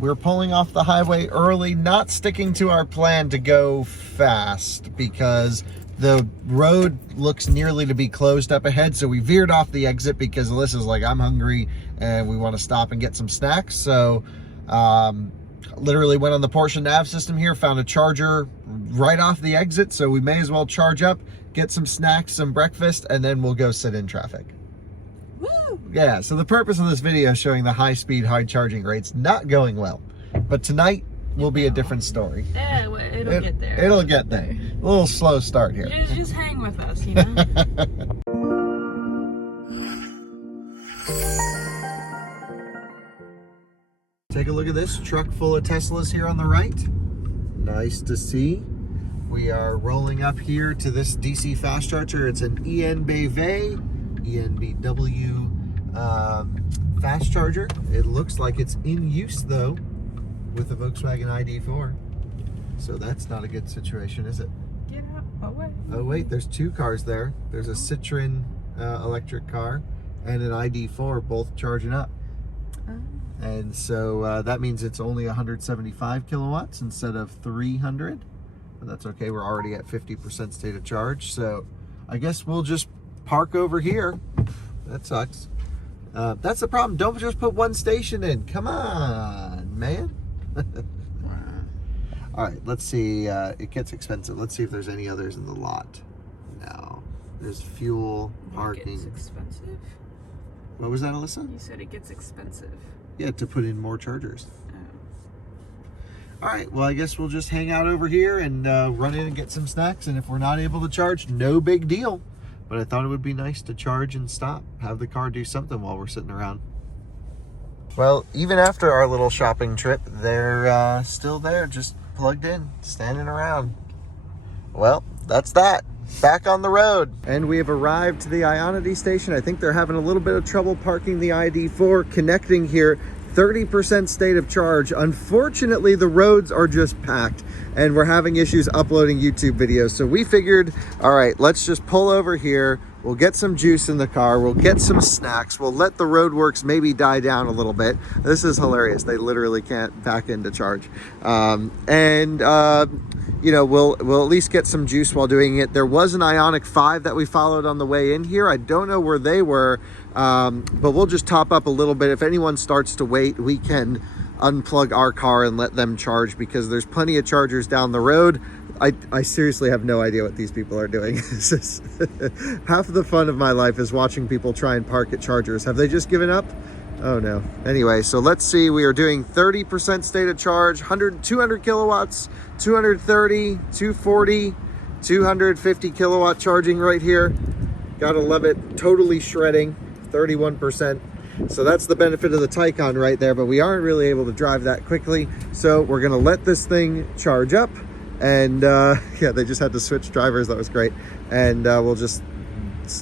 We're pulling off the highway early, not sticking to our plan to go fast because the road looks nearly to be closed up ahead. So we veered off the exit because Alyssa's like, I'm hungry and we want to stop and get some snacks. So literally went on the Porsche nav system here, found a charger right off the exit. So we may as well charge up, get some snacks, some breakfast, and then we'll go sit in traffic. Woo! Yeah, so the purpose of this video is showing the high speed, high charging rates not going well. But tonight will be a different story. Yeah, well, it'll get there. It'll get there. A little slow start here. Just hang with us, you know? Take a look at this truck full of Teslas here on the right. Nice to see. We are rolling up here to this DC fast charger. It's an ENBW fast charger. It looks like it's in use though with the Volkswagen ID4. So that's not a good situation, is it? Get out. Away. Oh wait, there's two cars there. There's a Citroen electric car and an ID4 both charging up. And so that means it's only 175 kilowatts instead of 300. But that's okay, we're already at 50% state of charge. So I guess we'll just park over here. That sucks. That's the problem. Don't just put one station in. Come on, man. All right, let's see. It gets expensive. Let's see if there's any others in the lot. No. There's fuel, parking. It gets expensive? What was that, Alyssa? You said it gets expensive. Yeah, to put in more chargers. Oh. All right, well, I guess we'll just hang out over here and run in and get some snacks. And if we're not able to charge, no big deal. But I thought it would be nice to charge and stop, have the car do something while we're sitting around. Well, even after our little shopping trip, they're still there, just plugged in, standing around. Well, that's that. Back on the road. And we have arrived to the Ionity station. I think they're having a little bit of trouble parking the ID4, connecting here. 30% state of charge. Unfortunately, the roads are just packed and we're having issues uploading YouTube videos. So we figured, all right, let's just pull over here. We'll get some juice in the car. We'll get some snacks. We'll let the roadworks maybe die down a little bit. This is hilarious. They literally can't back into charge. You know, we'll at least get some juice while doing it. There was an Ioniq 5 that we followed on the way in here. I don't know where they were, but we'll just top up a little bit. If anyone starts to wait, we can unplug our car and let them charge because there's plenty of chargers down the road. I seriously have no idea what these people are doing. This is half of the fun of my life is watching people try and park at chargers. Have they just given up? Oh no. Anyway, so let's see. We are doing 30% state of charge, 200 kilowatts, 230, 240, 250 kilowatt charging right here. Gotta love it. Totally shredding, 31%. So that's the benefit of the Tycon right there, but we aren't really able to drive that quickly. So we're gonna let this thing charge up. And yeah, they just had to switch drivers. That was great. And we'll just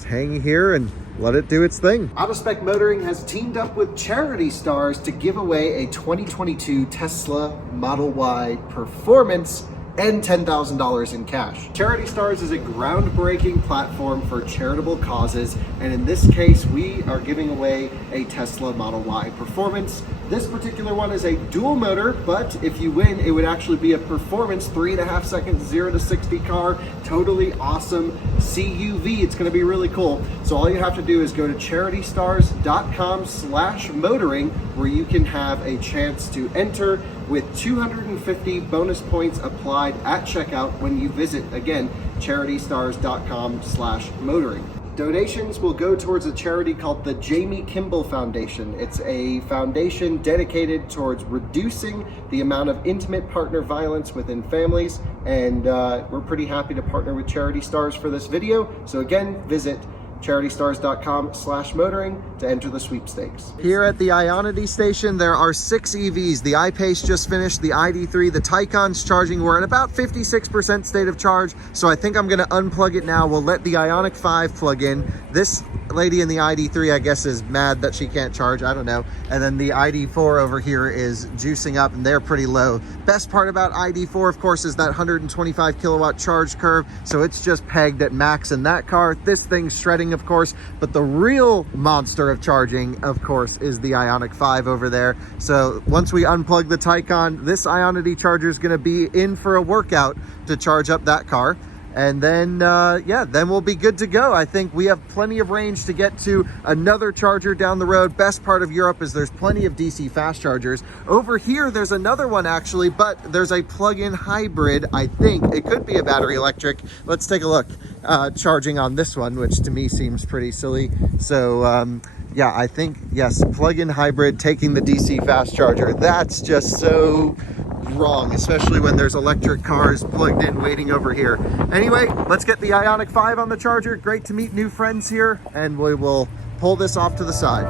hang here and let it do its thing. Autospec Motoring has teamed up with Charity Stars to give away a 2022 Tesla Model Y Performance and $10,000 in cash. Charity Stars is a groundbreaking platform for charitable causes, and in this case, we are giving away a Tesla Model Y Performance. This particular one is a dual motor, but if you win, it would actually be a Performance 3.5 seconds 0 to 60 car. Totally awesome CUV. It's gonna be really cool. So all you have to do is go to charitystars.com/motoring, where you can have a chance to enter with 250 bonus points applied at checkout when you visit, again, charitystars.com/motoring. Donations will go towards a charity called the Jamie Kimball Foundation. It's a foundation dedicated towards reducing the amount of intimate partner violence within families, and we're pretty happy to partner with Charity Stars for this video. So again, visit charitystars.com/motoring to enter the sweepstakes. Here at the Ionity station, there are 6 EVs. The I-Pace just finished, the ID3, the Tycon's charging. We're at about 56% state of charge, so I think I'm gonna unplug it now. We'll let the Ioniq 5 plug in. This lady in the ID3, I guess, is mad that she can't charge. I don't know. And then the ID4 over here is juicing up, and they're pretty low. Best part about ID4, of course, is that 125 kilowatt charge curve. So it's just pegged at max in that car. This thing's shredding, of course, but the real monster of charging, of course, is the Ioniq 5 over there. So once we unplug the Tycon, this Ionity charger is going to be in for a workout to charge up that car. And then, yeah, then we'll be good to go. I think we have plenty of range to get to another charger down the road. Best part of Europe is there's plenty of DC fast chargers. Over here, there's another one actually, but there's a plug-in hybrid. I think it could be a battery electric. Let's take a look. Charging on this one, which to me seems pretty silly. So, yeah, I think, yes, plug-in hybrid taking the DC fast charger. That's just so wrong, especially when there's electric cars plugged in waiting over here. Anyway, let's get the Ioniq 5 on the charger. Great to meet new friends here, and we will pull this off to the side.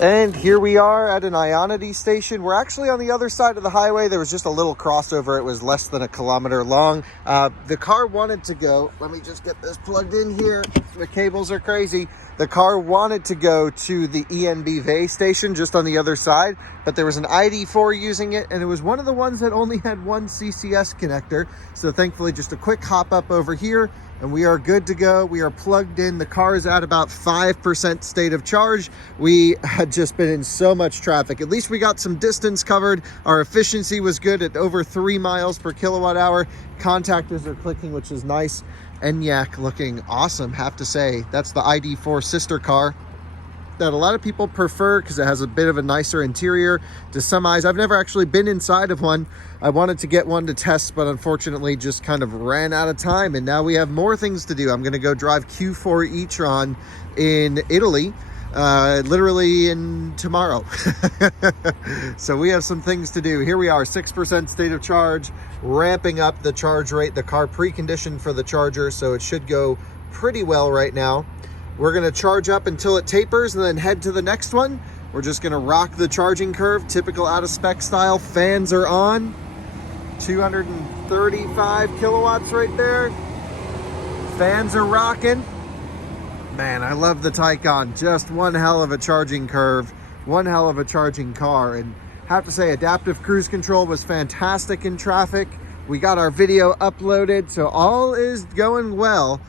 And here we are at an Ionity station. We're actually on the other side of the highway. There was just a little crossover. It was less than a kilometer long. The car wanted to go, let me just get this plugged in here. The cables are crazy. The car wanted to go to the ENBV station just on the other side, but there was an ID4 using it, and it was one of the ones that only had one CCS connector. So thankfully, just a quick hop up over here, and we are good to go. We are plugged in. The car is at about 5% state of charge. We had just been in so much traffic. At least we got some distance covered. Our efficiency was good at over 3 miles per kilowatt hour. Contactors are clicking, which is nice. Enyaq looking awesome, have to say. That's the ID4 sister car that a lot of people prefer because it has a bit of a nicer interior to some eyes. I've never actually been inside of one. I wanted to get one to test, but unfortunately just kind of ran out of time, and now we have more things to do. I'm going to go drive Q4 e-tron in Italy, literally in tomorrow. So we have some things to do. Here we are, 6% state of charge, ramping up the charge rate. The car preconditioned for the charger, so it should go pretty well right now. We're going to charge up until it tapers and then head to the next one. We're just going to rock the charging curve, typical out of spec style. Fans are on, 235 kilowatts right there. Fans are rocking. Man, I love the Tycon. Just one hell of a charging curve, one hell of a charging car. And have to say, adaptive cruise control was fantastic in traffic. We got our video uploaded, so all is going well.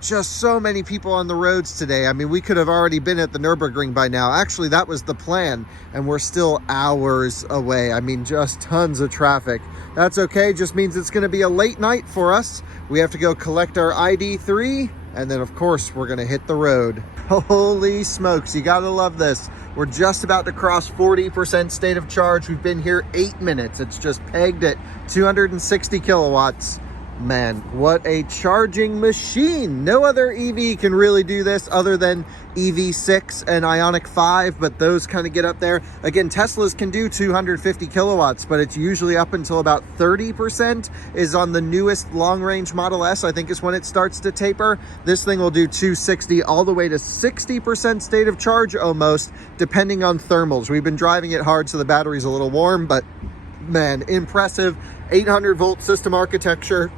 Just so many people on the roads today. I mean, we could have already been at the Nurburgring by now. Actually, that was the plan, and we're still hours away. I mean, just tons of traffic. That's okay, just means it's gonna be a late night for us. We have to go collect our ID3, and then of course, we're gonna hit the road. Holy smokes, you gotta love this. We're just about to cross 40% state of charge. We've been here 8 minutes. It's just pegged at 260 kilowatts. Man, what a charging machine. No other EV can really do this other than EV6 and Ioniq 5, but those kind of get up there. Again, Teslas can do 250 kilowatts, but it's usually up until about 30% is on the newest long-range Model S, I think is when it starts to taper. This thing will do 260 all the way to 60% state of charge almost, depending on thermals. We've been driving it hard, so the battery's a little warm, but man, impressive. 800 volt system architecture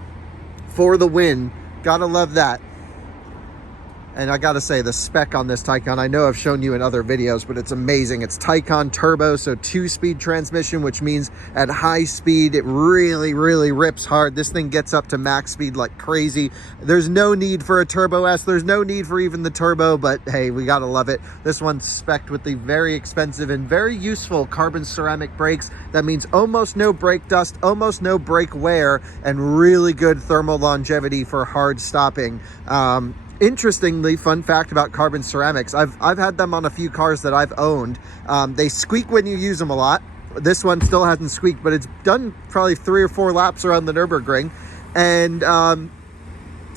for the win. Gotta love that. And I gotta say, the spec on this Tycon, I know I've shown you in other videos, but it's amazing. It's Tycon turbo, so 2-speed transmission, which means at high speed, it really, really rips hard. This thing gets up to max speed like crazy. There's no need for a Turbo S. There's no need for even the turbo, but hey, we gotta love it. This one's spec'd with the very expensive and very useful carbon ceramic brakes. That means almost no brake dust, almost no brake wear, and really good thermal longevity for hard stopping. Interestingly, fun fact about carbon ceramics, I've had them on a few cars that I've owned. They squeak when you use them a lot. This one still hasn't squeaked, but it's done probably 3 or 4 laps around the Nurburgring. And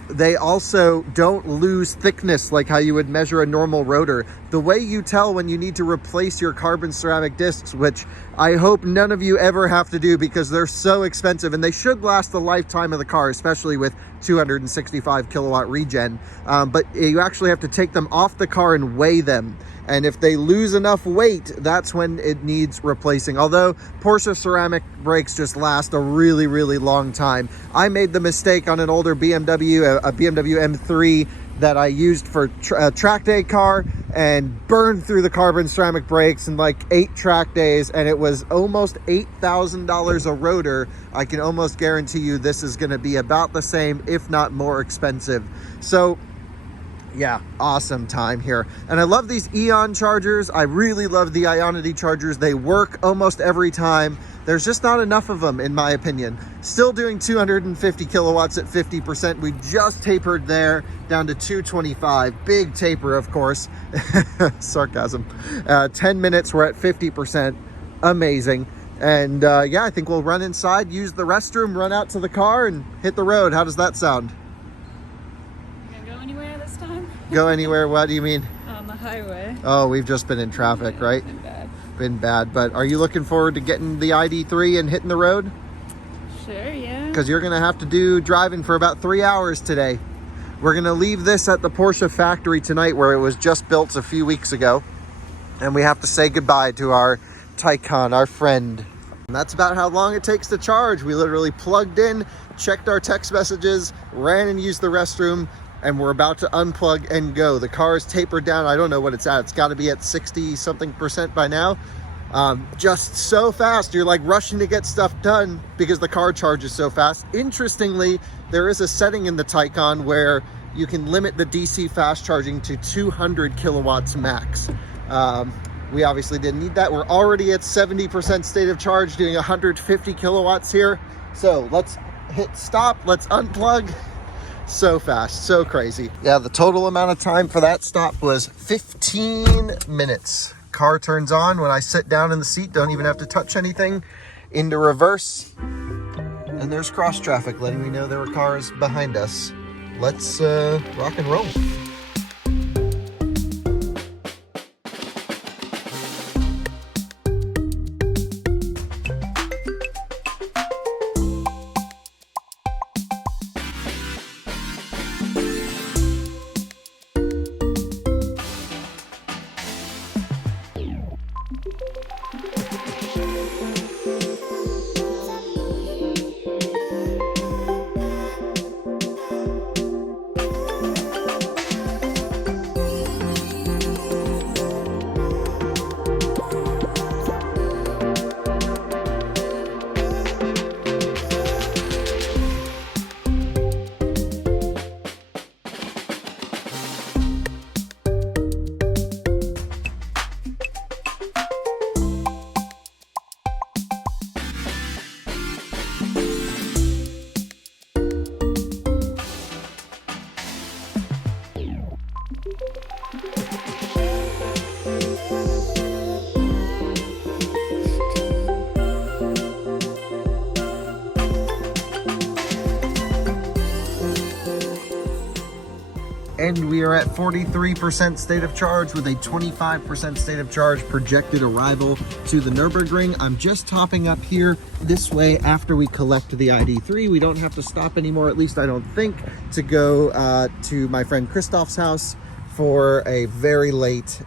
they also don't lose thickness like how you would measure a normal rotor. The way you tell when you need to replace your carbon ceramic discs, which I hope none of you ever have to do because they're so expensive and they should last the lifetime of the car, especially with 265 kilowatt regen. But you actually have to take them off the car and weigh them. And if they lose enough weight, that's when it needs replacing. Although Porsche ceramic brakes just last a really, really long time. I made the mistake on an older BMW, a BMW M3 that I used for a track day car and burned through the carbon ceramic brakes in like 8 track days, and it was almost $8,000 a rotor. I can almost guarantee you this is gonna be about the same, if not more expensive. So yeah, awesome time here. And I love these Eon chargers. I really love the Ionity chargers. They work almost every time. There's just not enough of them, in my opinion. Still doing 250 kilowatts at 50%. We just tapered there down to 225. Big taper, of course. Sarcasm. 10 minutes, we're at 50%. Amazing. And yeah, I think we'll run inside, use the restroom, run out to the car, and hit the road. How does that sound? Go anywhere? What do you mean? On the highway. Oh, we've just been in traffic, right? Been bad. But are you looking forward to getting the ID3 and hitting the road? Sure, yeah. Because you're going to have to do driving for about 3 hours today. We're going to leave this at the Porsche factory tonight where it was just built a few weeks ago. And we have to say goodbye to our Tycon, our friend. And that's about how long it takes to charge. We literally plugged in, checked our text messages, ran and used the restroom, and we're about to unplug and go. The car is tapered down. I don't know what it's at. It's got to be at 60 something percent by now. Just so fast. You're like rushing to get stuff done because the car charges so fast. Interestingly, there is a setting in the Tycon where you can limit the DC fast charging to 200 kilowatts max. We obviously didn't need that. We're already at 70% state of charge doing 150 kilowatts here. So let's hit stop. Let's unplug. So fast, so crazy. Yeah, the total amount of time for that stop was 15 minutes. Car turns on when I sit down in the seat, don't even have to touch anything. Into reverse, and there's cross traffic letting me know there were cars behind us. Let's rock and roll. And we are at 43% state of charge with a 25% state of charge projected arrival to the Nurburgring. I'm just topping up here this way after we collect the ID3. We don't have to stop anymore, at least I don't think, to go to my friend Christoph's house for a very late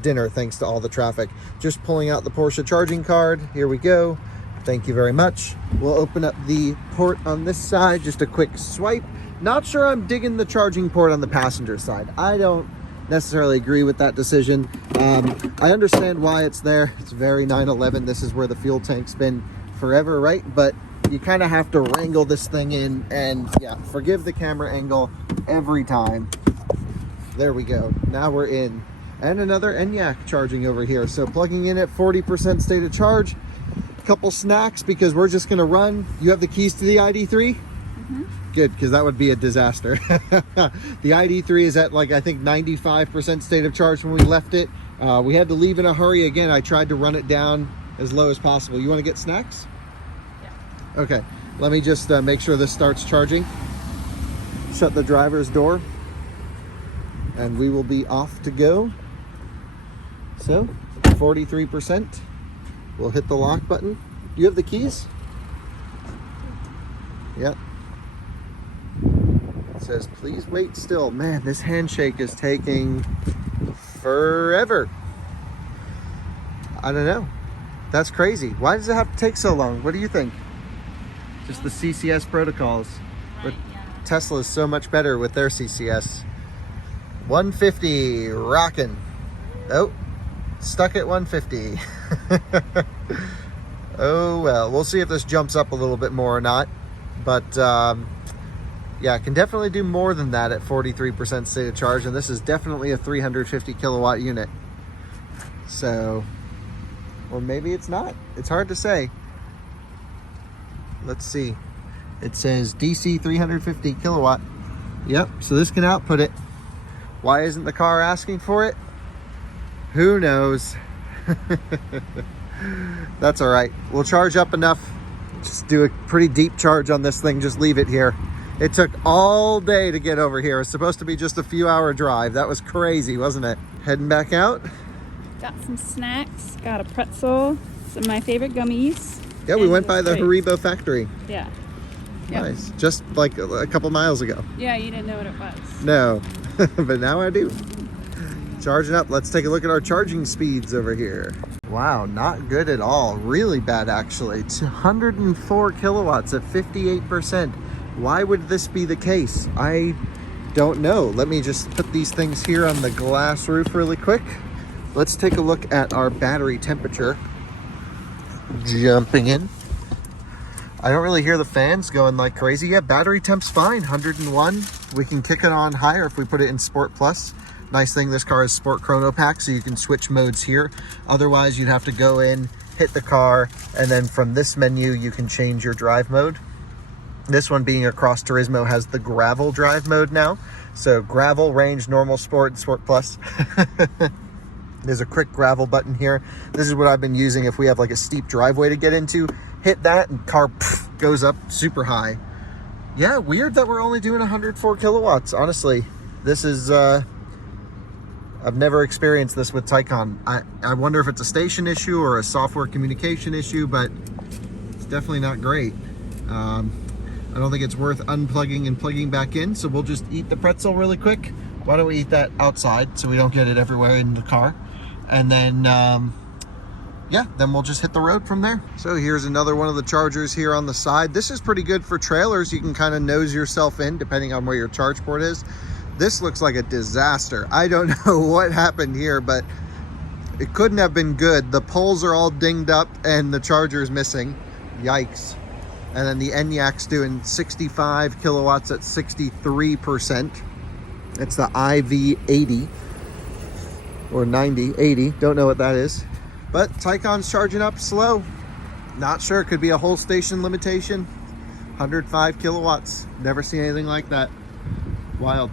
dinner thanks to all the traffic. Just pulling out the Porsche charging card. Here we go. Thank you very much. We'll open up the port on this side, just a quick swipe. Not sure I'm digging the charging port on the passenger side. I don't necessarily agree with that decision. I understand why it's there. It's very 911. This is where the fuel tank's been forever, right? But you kind of have to wrangle this thing in, and yeah, forgive the camera angle every time. There we go. Now we're in. And another ENIAC charging over here. So plugging in at 40% state of charge. Couple snacks because we're just going to run. You have the keys to the ID3? Mm-hmm. Good, because that would be a disaster. The ID3 is at, like, I think 95% state of charge when we left it. We had to leave in a hurry again. I tried to run it down as low as possible. You want to get snacks? Yeah. Okay, let me just make sure this starts charging. Shut the driver's door and we will be off to go. So 43%. We'll hit the lock button. You have the keys? Yep. It says, please wait still. Man, this handshake is taking forever. I don't know. That's crazy. Why does it have to take so long? What do you think? Just the CCS protocols. But Tesla is so much better with their CCS. 150, rocking. Oh. Stuck at 150. Oh well, we'll see if this jumps up a little bit more or not, but yeah, I can definitely do more than that at 43% state of charge, and this is definitely a 350 kilowatt unit. So, or maybe it's not. It's hard to say. Let's see. It says DC 350 kilowatt. Yep, so this can output it. Why isn't the car asking for it? Who knows? That's all right. We'll charge up enough. Just do a pretty deep charge on this thing. Just leave it here. It took all day to get over here. It's supposed to be just a few hour drive. That was crazy, wasn't it? Heading back out. Got some snacks. Got a pretzel. Some of my favorite gummies. Yeah, we went by the Haribo factory. Yeah. Nice. Just like a couple miles ago. Yeah, you didn't know what it was. No, but now I do. Charging up. Let's take a look at our charging speeds over here. Wow, not good at all. Really bad, actually. 204 kilowatts at 58%. Why would this be the case? I don't know. Let me just put these things here on the glass roof really quick. Let's take a look at our battery temperature. Jumping in. I don't really hear the fans going like crazy. Yeah, battery temp's fine, 101. We can kick it on higher if we put it in Sport Plus. Nice thing, this car is Sport Chrono Pack, so you can switch modes here. Otherwise, you'd have to go in, hit the car, and then from this menu, you can change your drive mode. This one being across Turismo has the gravel drive mode now. So gravel, range, normal, sport, Sport Plus. There's a quick gravel button here. This is what I've been using if we have like a steep driveway to get into. Hit that and car goes up super high. Yeah, weird that we're only doing 104 kilowatts. Honestly, this is... I've never experienced this with Tycon. I wonder if it's a station issue or a software communication issue, but it's definitely not great. I don't think it's worth unplugging and plugging back in, so we'll just eat the pretzel really quick. Why don't we eat that outside so we don't get it everywhere in the car? And then, yeah, then we'll just hit the road from there. So here's another one of the chargers here on the side. This is pretty good for trailers. You can kind of nose yourself in depending on where your charge port is. This looks like a disaster. I don't know what happened here, but it couldn't have been good. The poles are all dinged up and the charger's missing. Yikes. And then the ENIAC's doing 65 kilowatts at 63%. It's the IV80 or 90, 80. Don't know what that is. But Tycon's charging up slow. Not sure. Could be a whole station limitation. 105 kilowatts. Never seen anything like that. Wild.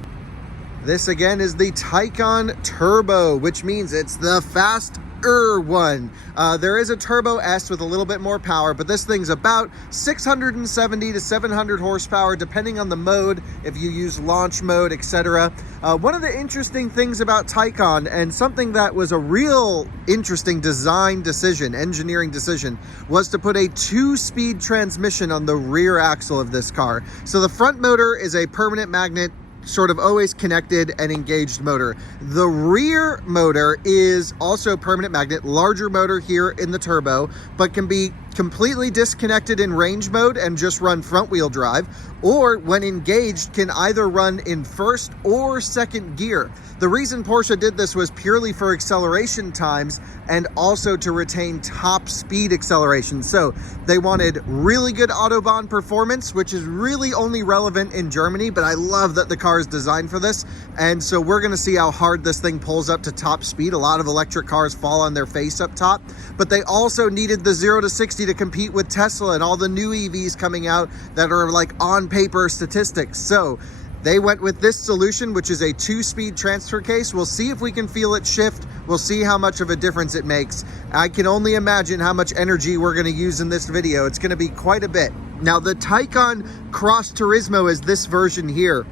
This again is the Tycon Turbo, which means it's the faster one. There is a Turbo S with a little bit more power, but this thing's about 670 to 700 horsepower, depending on the mode, if you use launch mode, etc. One of the interesting things about Tycon, and something that was a real interesting design decision, engineering decision, was to put a 2-speed transmission on the rear axle of this car. So the front motor is a permanent magnet, sort of always connected and engaged motor. The rear motor is also permanent magnet, larger motor here in the Turbo, but can be completely disconnected in range mode and just run front wheel drive, or when engaged can either run in first or second gear. The reason Porsche did this was purely for acceleration times and also to retain top speed acceleration. So they wanted really good Autobahn performance, which is really only relevant in Germany, but I love that the car is designed for this. And so we're gonna see how hard this thing pulls up to top speed. A lot of electric cars fall on their face up top, but they also needed the 0 to 60 to compete with Tesla and all the new EVs coming out that are like on paper statistics. So they went with this solution, which is a 2-speed transfer case. We'll see if we can feel it shift. We'll see how much of a difference it makes. I can only imagine how much energy we're gonna use in this video. It's gonna be quite a bit. Now the Tycon Cross Turismo is this version here.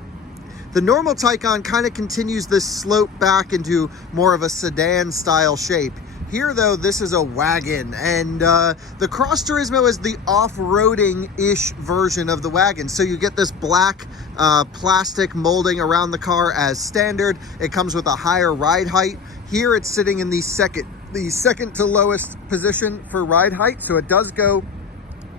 The normal Tycon kind of continues this slope back into more of a sedan style shape. Here though, this is a wagon, and the Cross Turismo is the off-roading-ish version of the wagon. So you get this black plastic molding around the car as standard. It comes with a higher ride height. Here it's sitting in the second to lowest position for ride height, so it does go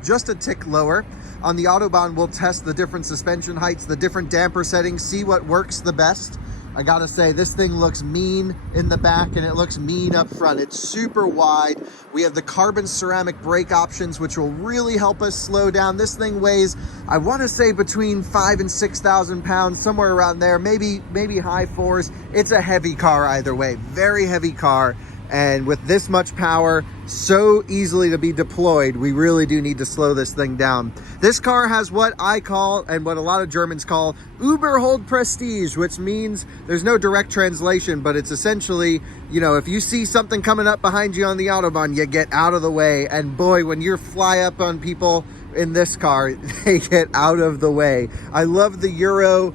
just a tick lower. On the Autobahn, we'll test the different suspension heights, the different damper settings, see what works the best. I gotta say, this thing looks mean in the back and it looks mean up front. It's super wide. We have the carbon ceramic brake options, which will really help us slow down. This thing weighs, I wanna say between 5,000 and 6,000 pounds, somewhere around there, maybe high 4s. It's a heavy car either way, very heavy car. And with this much power, so easily to be deployed, we really do need to slow this thing down. This car has what I call, and what a lot of Germans call, Überhold Prestige, which means there's no direct translation, but it's essentially, you know, if you see something coming up behind you on the Autobahn, you get out of the way. And boy, when you fly up on people in this car, they get out of the way. I love the Euro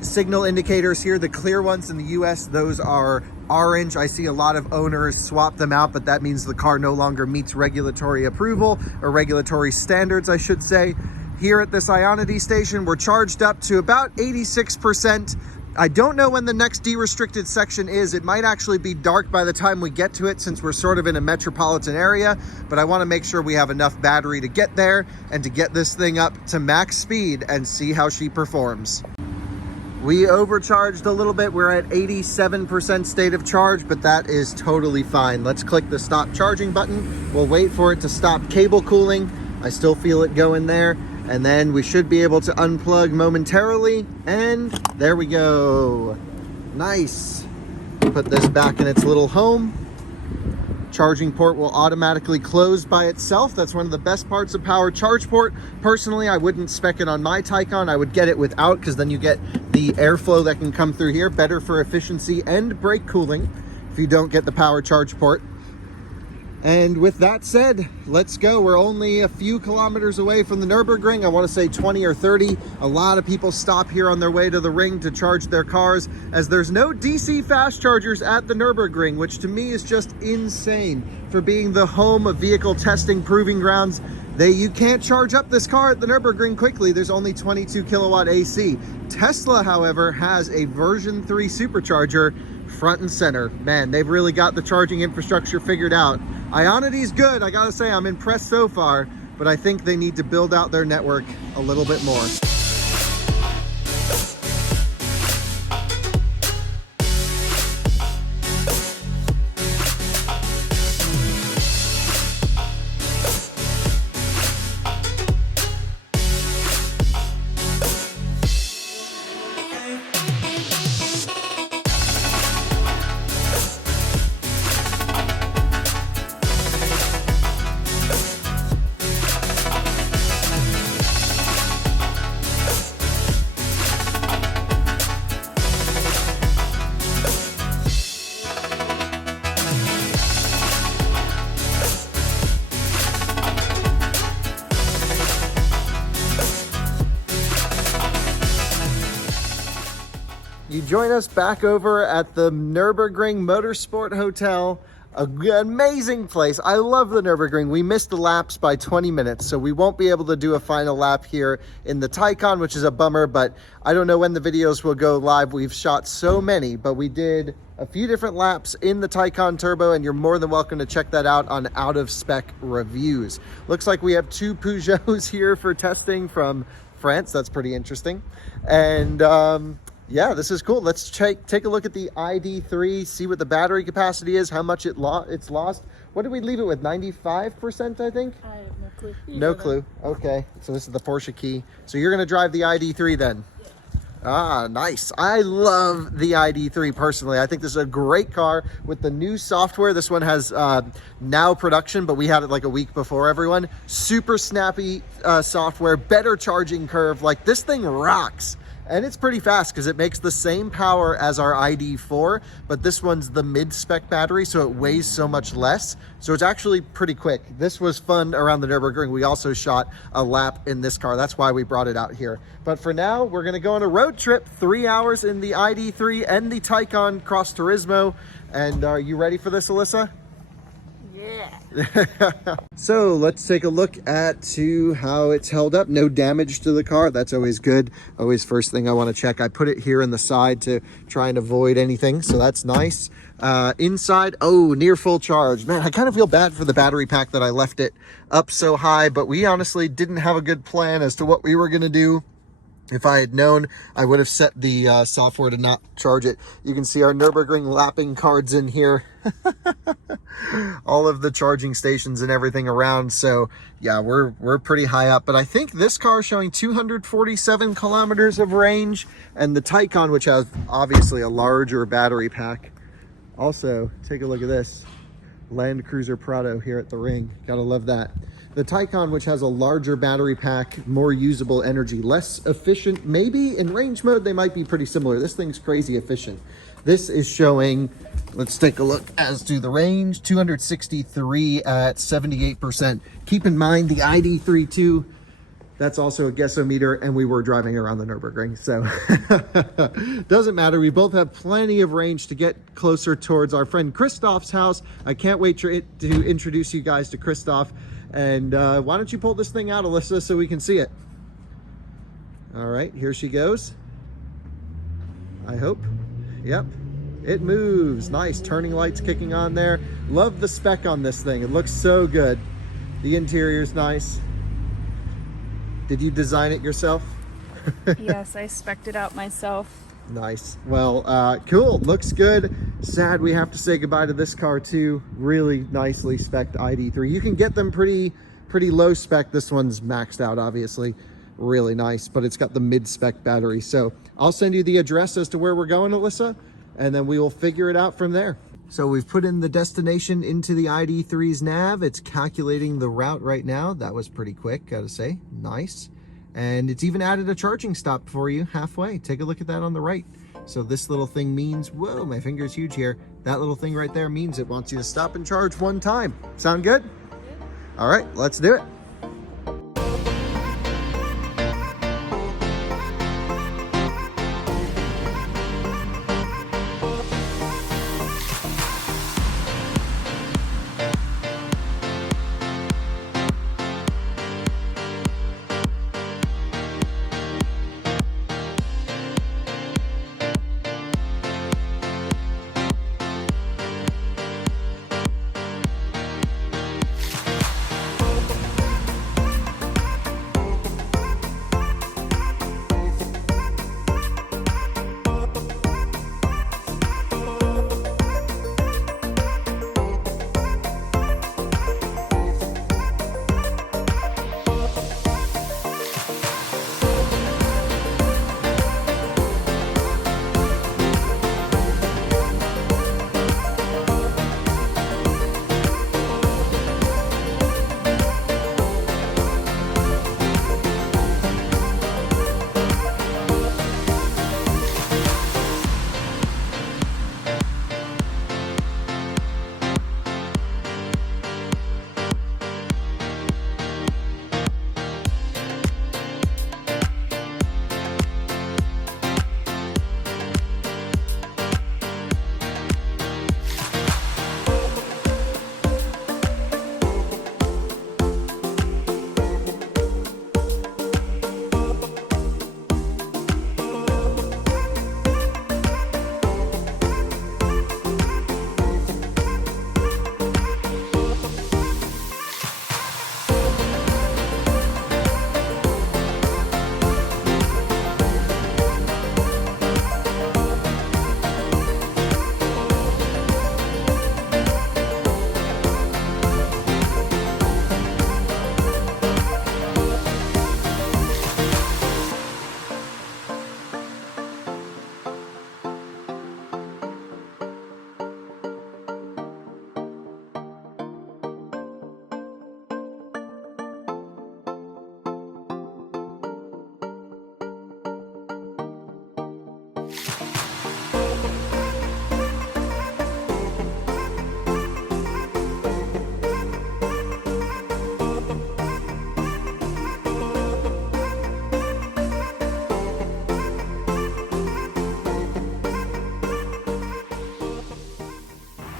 signal indicators here. The clear ones in the US, those are orange. I see a lot of owners swap them out, but that means the car no longer meets regulatory approval, or regulatory standards, I should say. Here at this Ionity station, we're charged up to about 86%. I don't know when the next de-restricted section is. It might actually be dark by the time we get to it, since we're sort of in a metropolitan area, but I want to make sure we have enough battery to get there and to get this thing up to max speed and see how she performs. We overcharged a little bit. We're at 87% state of charge, but that is totally fine. Let's click the stop charging button. We'll wait for it to stop cable cooling. I still feel it go in there. And then we should be able to unplug momentarily. And there we go. Nice. Put this back in its little home. Charging port will automatically close by itself. That's one of the best parts of power charge port. Personally, I wouldn't spec it on my Tycon. I would get it without, because then you get the airflow that can come through here. Better for efficiency and brake cooling if you don't get the power charge port. And with that said, let's go. We're only a few kilometers away from the Nurburgring. I want to say 20 or 30. A lot of people stop here on their way to the ring to charge their cars, as there's no DC fast chargers at the Nurburgring, which to me is just insane for being the home of vehicle testing proving grounds. You can't charge up this car at the Nürburgring quickly. There's only 22 kilowatt AC. Tesla, however, has a version 3 supercharger front and center. Man, they've really got the charging infrastructure figured out. Ionity's good. I gotta say, I'm impressed so far, but I think they need to build out their network a little bit more. join us back over at the Nurburgring Motorsport Hotel. Amazing place. I love the Nurburgring. We missed the laps by 20 minutes, so we won't be able to do a final lap here in the Tycon, which is a bummer, but I don't know when the videos will go live. We've shot so many, but we did a few different laps in the Tycon Turbo, and you're more than welcome to check that out on Out of Spec Reviews. Looks like we have 2 Peugeots here for testing from France. That's pretty interesting. And yeah, this is cool. Let's take a look at the ID3, see what the battery capacity is, how much it's lost. What did we leave it with? 95%, I think? I have no clue. No clue. Okay, so this is the Porsche key. So you're going to drive the ID3 then? Yeah. Ah, nice. I love the ID3 personally. I think this is a great car with the new software. This one has now production, but we had it like a week before everyone. Super snappy software, better charging curve. Like, this thing rocks. And it's pretty fast because it makes the same power as our ID4, but this one's the mid-spec battery, so it weighs so much less. So it's actually pretty quick. This was fun around the Nürburgring. We also shot a lap in this car. That's why we brought it out here. But for now, we're going to go on a road trip, 3 hours in the ID3 and the Tycon cross Turismo. And are you ready for this, Alyssa? Yeah. So let's take a look at how it's held up. No damage to the car. That's always good. Always first thing I want to check. I put it here in the side to try and avoid anything, so that's nice. Inside, oh, near full charge. Man, I kind of feel bad for the battery pack that I left it up so high, but we honestly didn't have a good plan as to what we were going to do. If I had known, I would have set the software to not charge it. You can see our Nürburgring lapping cards in here. All of the charging stations and everything around. So yeah, we're pretty high up. But I think this car is showing 247 kilometers of range. And the Tycon, which has obviously a larger battery pack. Also, take a look at this. Land Cruiser Prado here at the ring. Gotta love that. The Tycon, which has a larger battery pack, more usable energy, less efficient. Maybe in range mode, they might be pretty similar. This thing's crazy efficient. This is showing, let's take a look as to the range, 263 at 78%. Keep in mind the ID3 too, that's also a guessometer, and we were driving around the Nürburgring, so doesn't matter. We both have plenty of range to get closer towards our friend Christoph's house. I can't wait to introduce you guys to Christoph. And why don't you pull this thing out, Alyssa, so we can see it? All right, here she goes. I hope. Yep, it moves. Nice, turning lights kicking on there. Love the spec on this thing. It looks so good. The interior's nice. Did you design it yourself? Yes, I spec'd it out myself. Nice. Well, cool. Looks good. Sad we have to say goodbye to this car too. Really nicely spec'd ID3. You can get them pretty low spec. This one's maxed out, obviously. Really nice, but it's got the mid-spec battery. So I'll send you the address as to where we're going, Alyssa, and then we will figure it out from there. So we've put in the destination into the ID3's nav. It's calculating the route right now. That was pretty quick, gotta say. Nice. And it's even added a charging stop for you halfway. Take a look at that on the right. So this little thing means, whoa, my finger's huge here. That little thing right there means it wants you to stop and charge one time. Sound good? Yeah. All right, let's do it.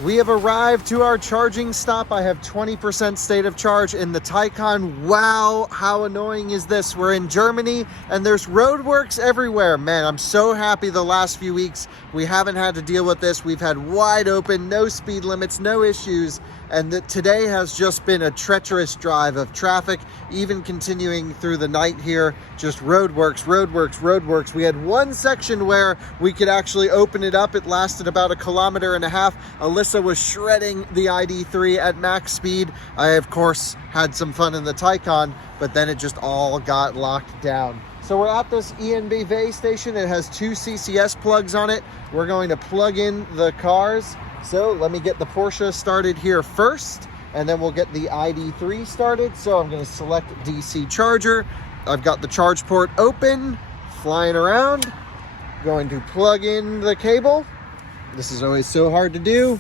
We have arrived to our charging stop. I have 20% state of charge in the Tycon. Wow, how annoying is this? We're in Germany and there's roadworks everywhere. Man, I'm so happy the last few weeks we haven't had to deal with this. We've had wide open, no speed limits, no issues. And today has just been a treacherous drive of traffic, even continuing through the night here. Just roadworks, roadworks, roadworks. We had one section where we could actually open it up. It lasted about 1.5 kilometers. Alyssa was shredding the ID3 at max speed. I, of course, had some fun in the Tycon, but then it just all got locked down. So we're at this ENBV station. It has 2 CCS plugs on it. We're going to plug in the cars. So let me get the Porsche started here first, and then we'll get the ID3 started. So I'm going to select DC charger. I've got the charge port open, flying around. Going to plug in the cable. This is always so hard to do.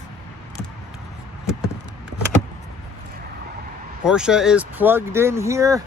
Porsche is plugged in here.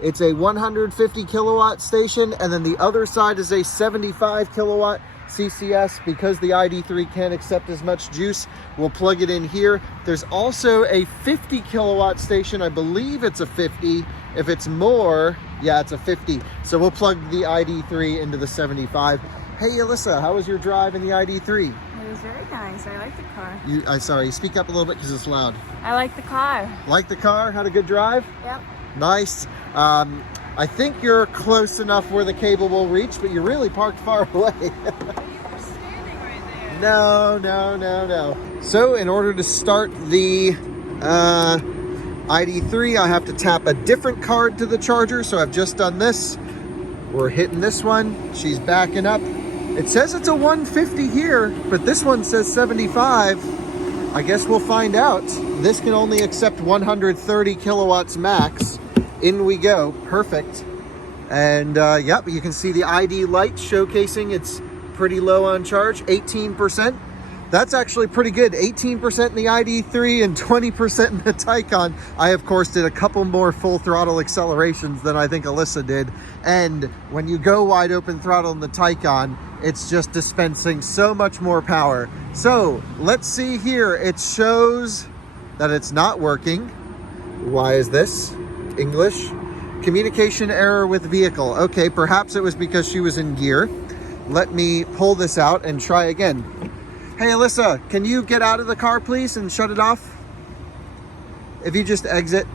It's a 150 kilowatt station, and then the other side is a 75 kilowatt CCS. Because the ID3 can't accept as much juice, we'll plug it in here. There's also a 50 kilowatt station. I believe it's a 50. If it's more, yeah, it's a 50. So we'll plug the ID3 into the 75. Hey Alyssa, how was your drive in the ID3? It was very nice. I like the car. Sorry, speak up a little bit because it's loud. I like the car. Like the car? Had a good drive? Yep. Nice. I think you're close enough where the cable will reach, but you're really parked far away. You were standing right there. No. So in order to start the ID3, I have to tap a different card to the charger. So I've just done this. We're hitting this one. She's backing up. It says it's a 150 here, but this one says 75. I guess we'll find out. This can only accept 130 kilowatts max. In we go. Perfect. And yep, you can see the ID light showcasing it's pretty low on charge, 18%. That's actually pretty good. 18% in the ID3 and 20% in the Tycon. I, of course, did a couple more full throttle accelerations than I think Alyssa did. And when you go wide open throttle in the Tycon, it's just dispensing so much more power. So let's see here. It shows that it's not working. Why is this? English. Communication error with vehicle. Okay, perhaps it was because she was in gear. Let me pull this out and try again. Hey Alyssa, can you get out of the car please and shut it off? If you just exit.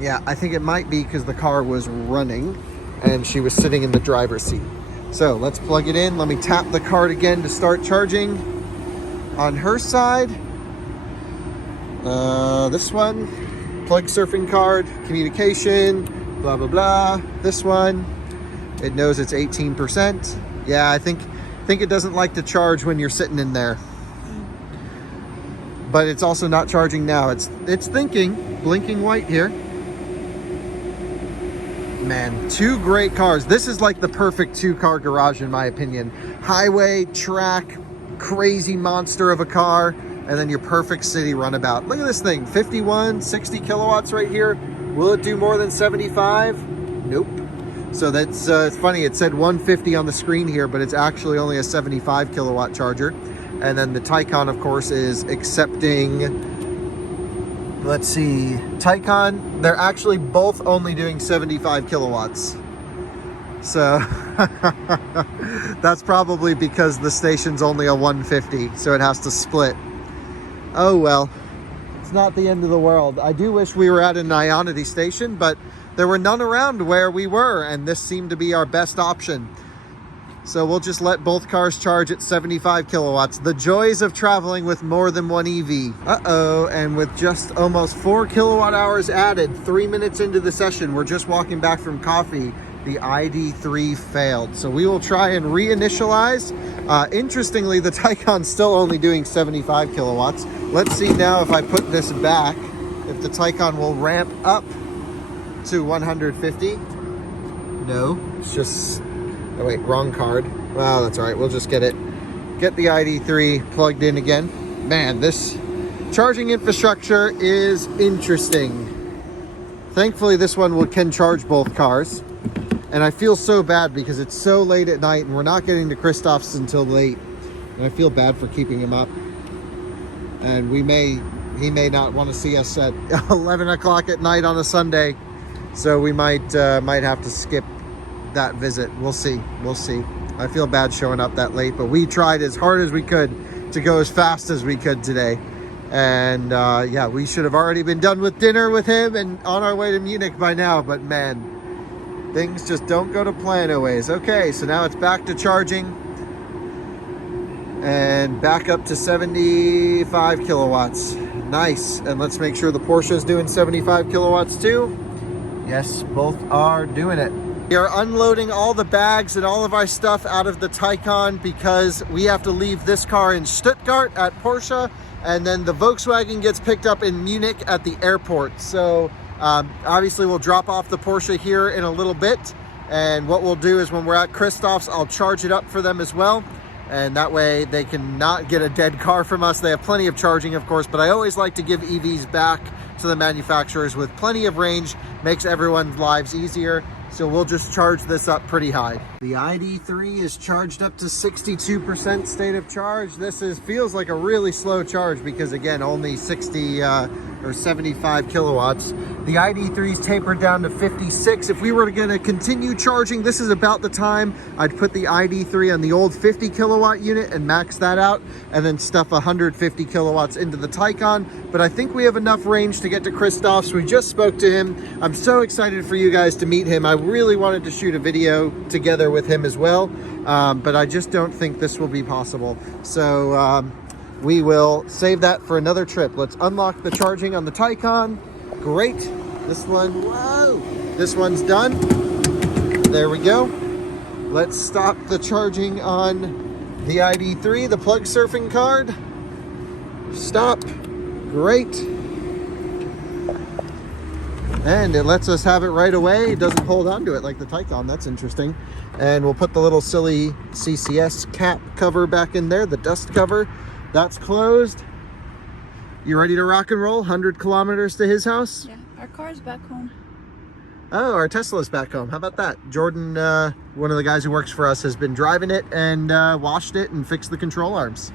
Yeah, I think it might be because the car was running and she was sitting in the driver's seat. So let's plug it in. Let me tap the card again to start charging. On her side, this one, plug surfing card, communication, blah, blah, blah. This one, it knows it's 18%. Yeah, I think it doesn't like to charge when you're sitting in there. But it's also not charging now. It's thinking, blinking white here. Man, 2 great cars. This is like the perfect 2-car garage in my opinion. Highway, track, crazy monster of a car, and then your perfect city runabout. Look at this thing, 51, 60 kilowatts right here. Will it do more than 75? Nope. So that's it's funny, it said 150 on the screen here, but it's actually only a 75 kilowatt charger. And then the Tycon, of course, is accepting, let's see, Tycon, they're actually both only doing 75 kilowatts. So that's probably because the station's only a 150, so it has to split. Oh well, it's not the end of the world. I do wish we were at an Ionity station, but there were none around where we were, and this seemed to be our best option. So we'll just let both cars charge at 75 kilowatts. The joys of traveling with more than one EV. Uh-oh, and with just almost 4 kilowatt hours added, 3 minutes into the session, we're just walking back from coffee, the ID3 failed. So we will try and reinitialize. Interestingly, the Tycon's still only doing 75 kilowatts. Let's see now if I put this back, if the Tycon will ramp up to 150. No, it's just, oh wait, wrong card. Well, that's all right. We'll just get the ID3 plugged in again. Man, this charging infrastructure is interesting. Thankfully, this one can charge both cars. And I feel so bad because it's so late at night and we're not getting to Christoph's until late. And I feel bad for keeping him up. and he may not want to see us at 11 o'clock at night on a Sunday, so we might have to skip that visit. We'll see. I feel bad showing up that late, but we tried as hard as we could to go as fast as we could today. And yeah, we should have already been done with dinner with him and on our way to Munich by now, but man, things just don't go to plan always. Okay, so now it's back to charging and back up to 75 kilowatts. Nice. And let's make sure the Porsche is doing 75 kilowatts too. Yes, both are doing it. We are unloading all the bags and all of our stuff out of the Tycon because we have to leave this car in Stuttgart at Porsche, and then the Volkswagen gets picked up in Munich at the airport. So obviously we'll drop off the Porsche here in a little bit, and what we'll do is when we're at Christoph's, I'll charge it up for them as well, and that way they can not get a dead car from us. They have plenty of charging, of course, but I always like to give EVs back to the manufacturers with plenty of range. Makes everyone's lives easier. So we'll just charge this up pretty high. The ID3 is charged up to 62% state of charge. This feels like a really slow charge because, again, only 60 or 75 kilowatts. The ID3 is tapered down to 56. If we were going to continue charging, this is about the time I'd put the ID3 on the old 50 kilowatt unit and max that out, and then stuff 150 kilowatts into the Tycon. But I think we have enough range to get to Christoph's. We just spoke to him. I'm so excited for you guys to meet him. I really wanted to shoot a video together with him as well, but I just don't think this will be possible. So we will save that for another trip. Let's unlock the charging on the Tycon. Great. This one's done. There we go. Let's stop the charging on the ID3, the plug surfing card. Stop. Great. And it lets us have it right away. It doesn't hold on to it like the Tycon. That's interesting. And we'll put the little silly CCS cap cover back in there, the dust cover. That's closed. You ready to rock and roll? 100 kilometers to his house? Yeah, our car's back home. Oh, our Tesla's back home. How about that? Jordan, one of the guys who works for us, has been driving it and washed it and fixed the control arms.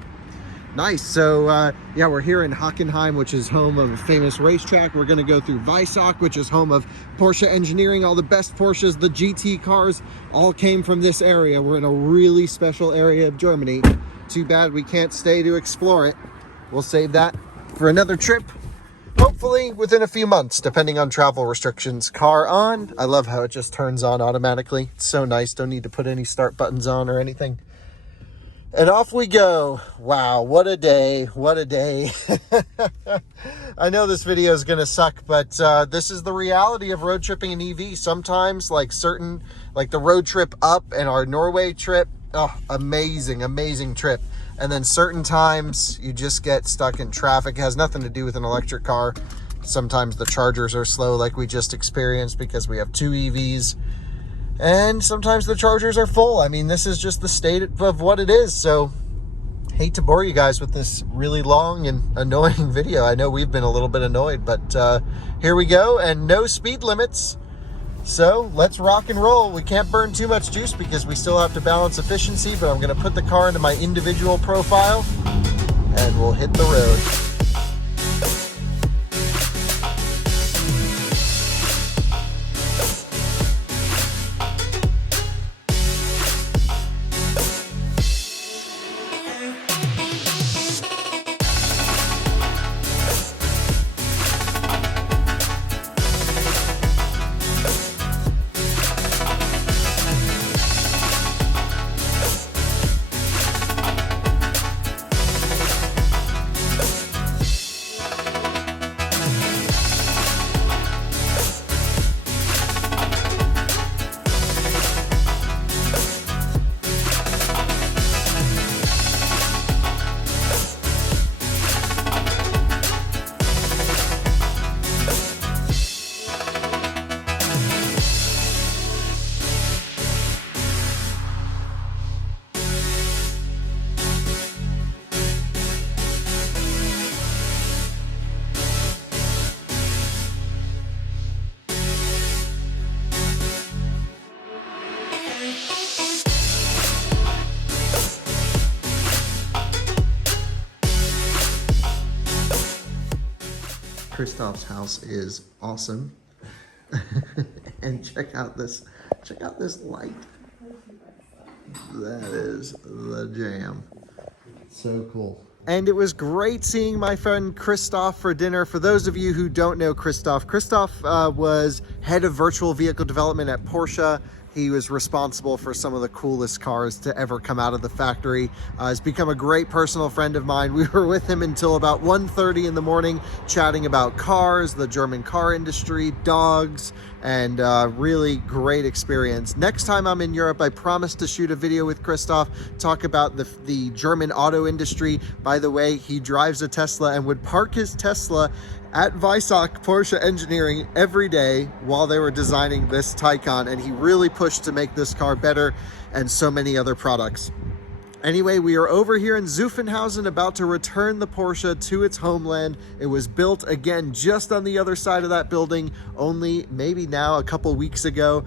Nice. So yeah, we're here in Hockenheim, which is home of a famous racetrack. We're going to go through Weissach, which is home of Porsche engineering. All the best Porsches, the GT cars, all came from this area. We're in a really special area of Germany. Too bad we can't stay to explore it. We'll save that for another trip, hopefully within a few months, depending on travel restrictions. Car on. I love how it just turns on automatically. It's so nice. Don't need to put any start buttons on or anything. And off we go. Wow, what a day. What a day. I know this video is going to suck, but this is the reality of road tripping an EV. Sometimes, like the road trip up and our Norway trip, oh, amazing trip. And then certain times you just get stuck in traffic. It has nothing to do with an electric car. Sometimes the chargers are slow, like we just experienced, because we have two EVs. And sometimes the chargers are full. I mean, this is just the state of what it is. So, hate to bore you guys with this really long and annoying video. I know we've been a little bit annoyed, but here we go. And no speed limits. So, let's rock and roll. We can't burn too much juice because we still have to balance efficiency, but I'm going to put the car into my individual profile and we'll hit the road. Christoph's house is awesome. And check out this light. That is the jam. So cool. And it was great seeing my friend Christoph for dinner. For those of you who don't know Christoph was head of virtual vehicle development at Porsche. He was responsible for some of the coolest cars to ever come out of the factory. Has become a great personal friend of mine. We were with him until about 1:30 in the morning, chatting about cars, the German car industry, dogs, and really great experience. Next time I'm in Europe, I promise to shoot a video with Christoph, talk about the German auto industry. By the way, he drives a Tesla and would park his Tesla at Weissach Porsche Engineering every day while they were designing this Tycon, and he really pushed to make this car better and so many other products. Anyway, we are over here in Zuffenhausen about to return the Porsche to its homeland. It was built again just on the other side of that building, only maybe now a couple weeks ago,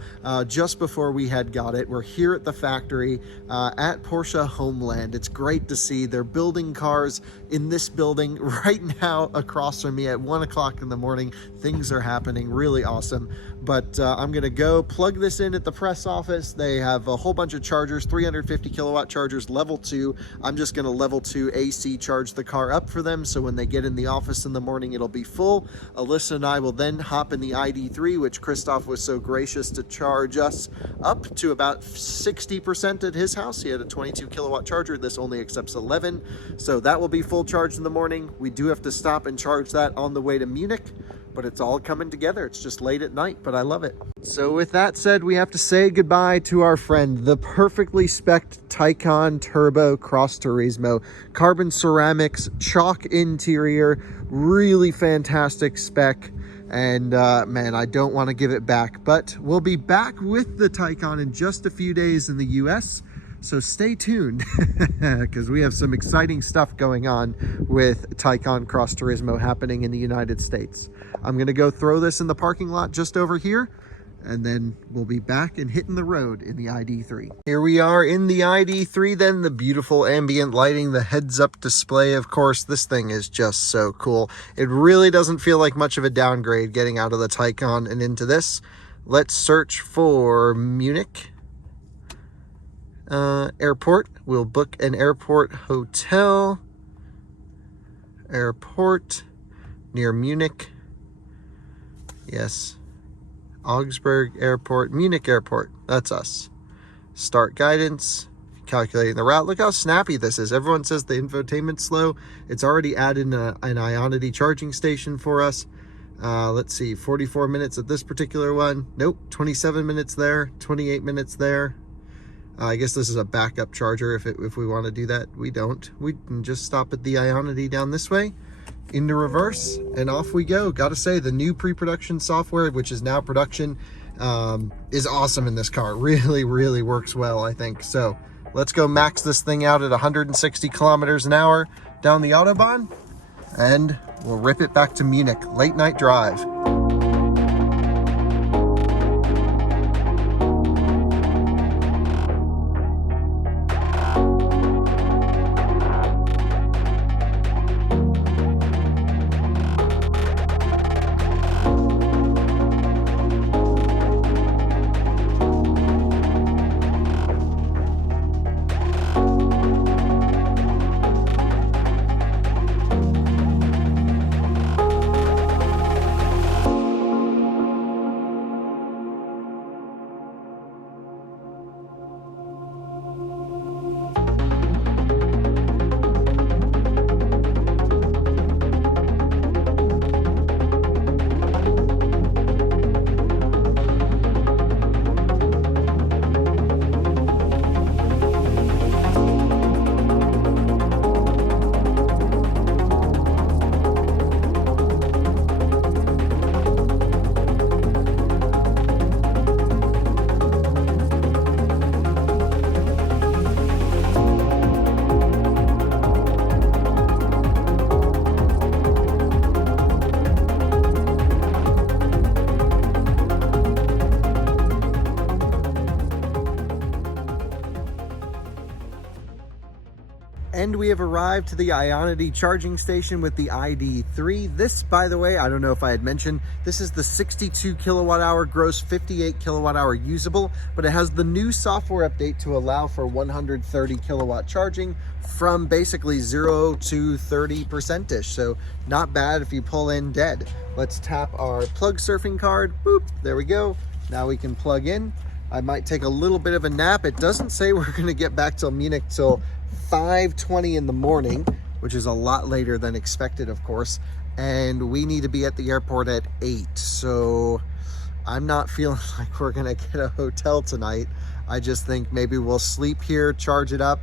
just before we had got it. We're here at the factory at Porsche Homeland. It's great to see. They're building cars in this building right now across from me at 1 o'clock in the morning. Things are happening, really awesome. But I'm gonna go plug this in at the press office. They have a whole bunch of chargers, 350 kilowatt chargers, level 2. I'm just gonna level 2 AC charge the car up for them, so when they get in the office in the morning, it'll be full. Alyssa and I will then hop in the ID3, which Christoph was so gracious to charge us up to about 60% at his house. He had a 22 kilowatt charger. This only accepts 11, so that will be full charge in the morning. We do have to stop and charge that on the way to Munich, but it's all coming together. It's just late at night, but I love it. So with that said, we have to say goodbye to our friend, the perfectly spec'd Tycon Turbo Cross Turismo. Carbon ceramics, chalk interior, really fantastic spec. And man, I don't want to give it back, but we'll be back with the Tycon in just a few days in the US. So stay tuned because we have some exciting stuff going on with Tycon Cross Turismo happening in the United States. I'm going to go throw this in the parking lot just over here, and then we'll be back and hitting the road in the ID3. Here we are in the ID3 then, the beautiful ambient lighting, the heads-up display. Of course, this thing is just so cool. It really doesn't feel like much of a downgrade getting out of the Tycon and into this. Let's search for Munich. Airport. We'll book an airport hotel. Airport near Munich. Yes. Augsburg Airport, Munich Airport. That's us. Start guidance. Calculating the route. Look how snappy this is. Everyone says the infotainment's slow. It's already added an Ionity charging station for us. Let's see, 44 minutes at this particular one. Nope, 27 minutes there, 28 minutes there. I guess this is a backup charger if we want to do that. We don't. We can just stop at the Ionity down this way, into reverse, and off we go. Gotta say, the new pre-production software, which is now production, is awesome in this car. Really, really works well, I think. So let's go max this thing out at 160 kilometers an hour down the Autobahn, and we'll rip it back to Munich. Late night drive. we have arrived to the Ionity charging station with the ID3. This, by the way, I don't know if I had mentioned, this is the 62 kilowatt hour gross, 58 kilowatt hour usable, but it has the new software update to allow for 130 kilowatt charging from basically 0 to 30%ish. So not bad if you pull in dead. Let's tap our plug surfing card. Boop, there we go. Now we can plug in. I might take a little bit of a nap. It doesn't say we're gonna get back till Munich till 5:20 in the morning, which is a lot later than expected, of course. And we need to be at the airport at 8. So I'm not feeling like we're gonna get a hotel tonight. I just think maybe we'll sleep here, charge it up,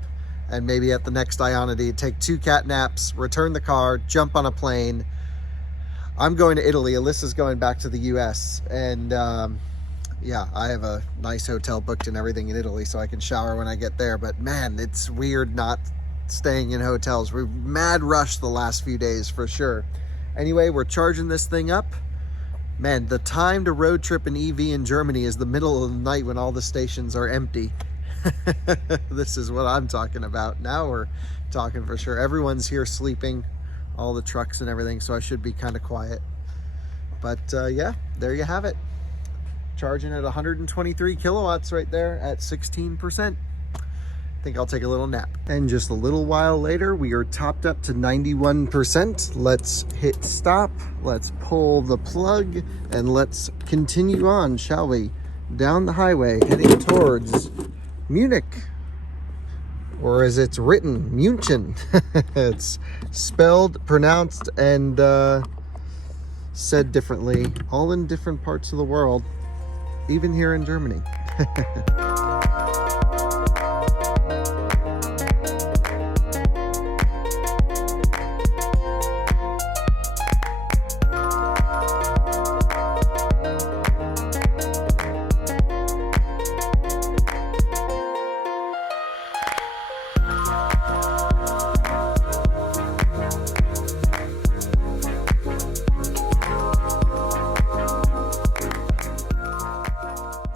and maybe at the next Ionity, take 2 cat naps, return the car, jump on a plane. I'm going to Italy. Alyssa's going back to the US. And yeah, I have a nice hotel booked and everything in Italy, so I can shower when I get there. But man, it's weird not staying in hotels. We've mad rushed the last few days for sure. Anyway, we're charging this thing up. Man, the time to road trip an EV in Germany is the middle of the night when all the stations are empty. This is what I'm talking about. Now we're talking for sure. Everyone's here sleeping, all the trucks and everything, so I should be kind of quiet. But yeah, there you have it. Charging at 123 kilowatts right there at 16%. I think I'll take a little nap. And just a little while later, we are topped up to 91%. Let's hit stop. Let's pull the plug and let's continue on, shall we? Down the highway, heading towards Munich. Or as it's written, München. It's spelled, pronounced, and said differently, all in different parts of the world. Even here in Germany.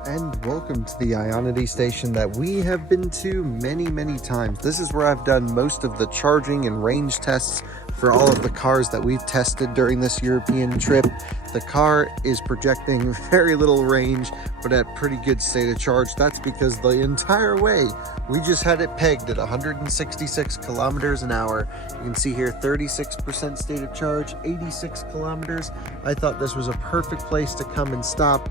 And welcome to the Ionity station that we have been to many times. This is where I've done most of the charging and range tests for all of the cars that we've tested during this European trip. The car is projecting very little range, but at pretty good state of charge. That's because the entire way we just had it pegged at 166 kilometers an hour. You can see here 36% state of charge, 86 kilometers. I thought this was a perfect place to come and stop,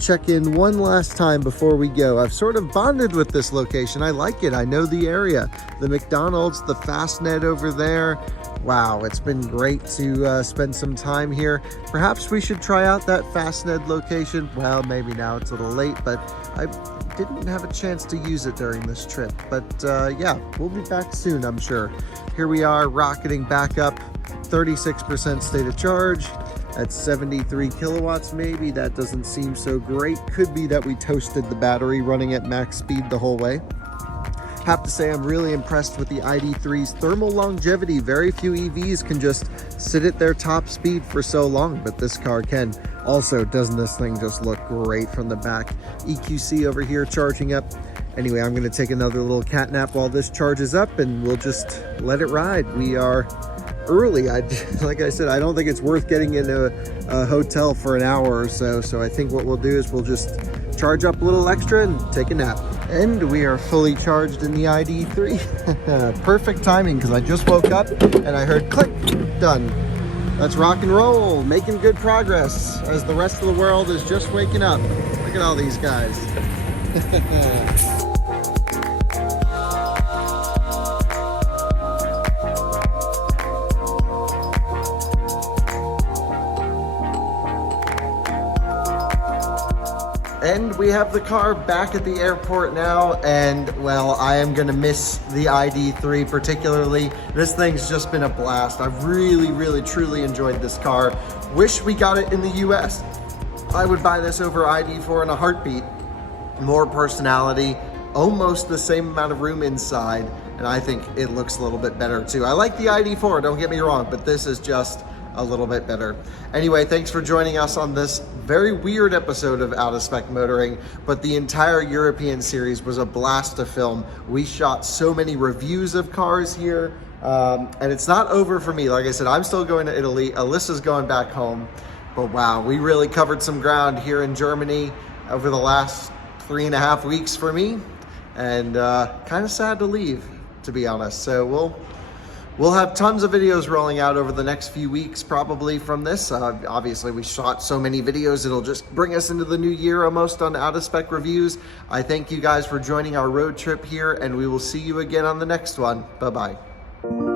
check in one last time before we go. I've sort of bonded with this location. I like it. I know the area. The McDonald's, the Fastnet over there. Wow, it's been great to spend some time here. Perhaps we should try out that Fastnet location. Well, maybe now it's a little late, but I didn't have a chance to use it during this trip. But yeah, we'll be back soon, I'm sure. Here we are, rocketing back up, 36% state of charge. At 73 kilowatts maybe. That doesn't seem so great. Could be that we toasted the battery running at max speed the whole way. Have to say I'm really impressed with the ID3's thermal longevity. Very few EVs can just sit at their top speed for so long, but this car can. Also, doesn't this thing just look great from the back? EQC over here charging up. Anyway, I'm gonna take another little cat nap while this charges up and we'll just let it ride. We are early. Like I said, I don't think it's worth getting into a hotel for an hour or so. So I think what we'll do is we'll just charge up a little extra and take a nap. And we are fully charged in the ID3. Perfect timing because I just woke up and I heard click, done. Let's rock and roll, making good progress as the rest of the world is just waking up. Look at all these guys. And we have the car back at the airport now, and well, I am gonna miss the ID3 particularly. This thing's just been a blast. I've really truly enjoyed this car. Wish we got it in the US. I would buy this over ID4 in a heartbeat. More personality, almost the same amount of room inside, and I think it looks a little bit better too. I like the ID4, don't get me wrong, but this is just a little bit better. Anyway, thanks for joining us on this very weird episode of Out of Spec Motoring, but the entire European series was a blast to film. We shot so many reviews of cars here, and it's not over for me. Like I said, I'm still going to Italy. Alyssa's going back home, but wow, we really covered some ground here in Germany over the last 3.5 weeks for me, and kind of sad to leave, to be honest. So we'll have tons of videos rolling out over the next few weeks, probably from this. Obviously, we shot so many videos, it'll just bring us into the new year almost on Out of Spec reviews. I thank you guys for joining our road trip here, and we will see you again on the next one. Bye-bye.